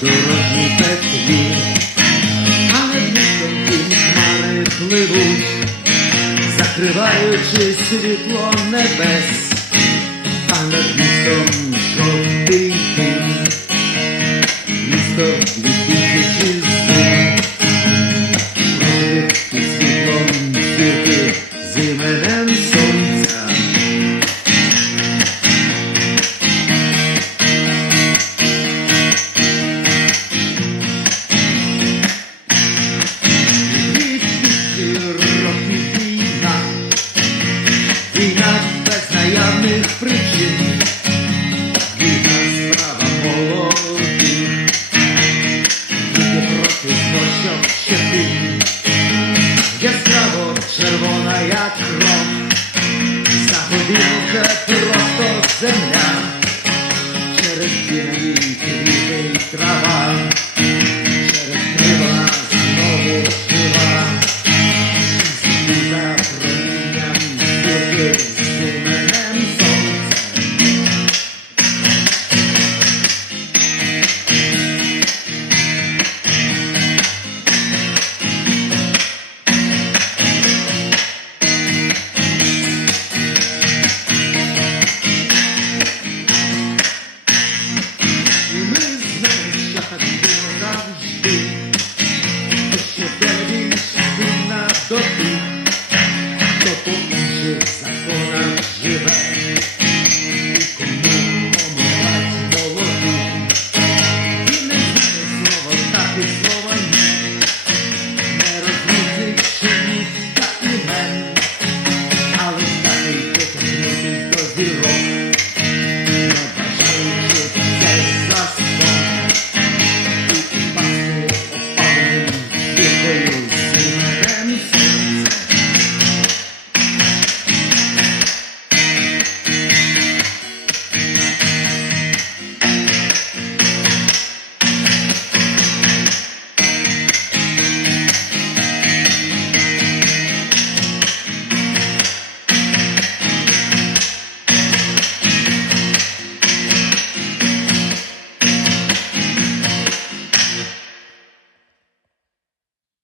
дорожній петлі, а над містом тінь хмари пливуть, закриваючи світло небес, а над містом жовтий дим, місто 2000 зим, під світлом зірки з іменем сонця. Війна без наявних причин, війна справа молодих, тільки проти злочок щетин, яскраво червона, як кров, за годинка просто земля, через дні квіти й трава.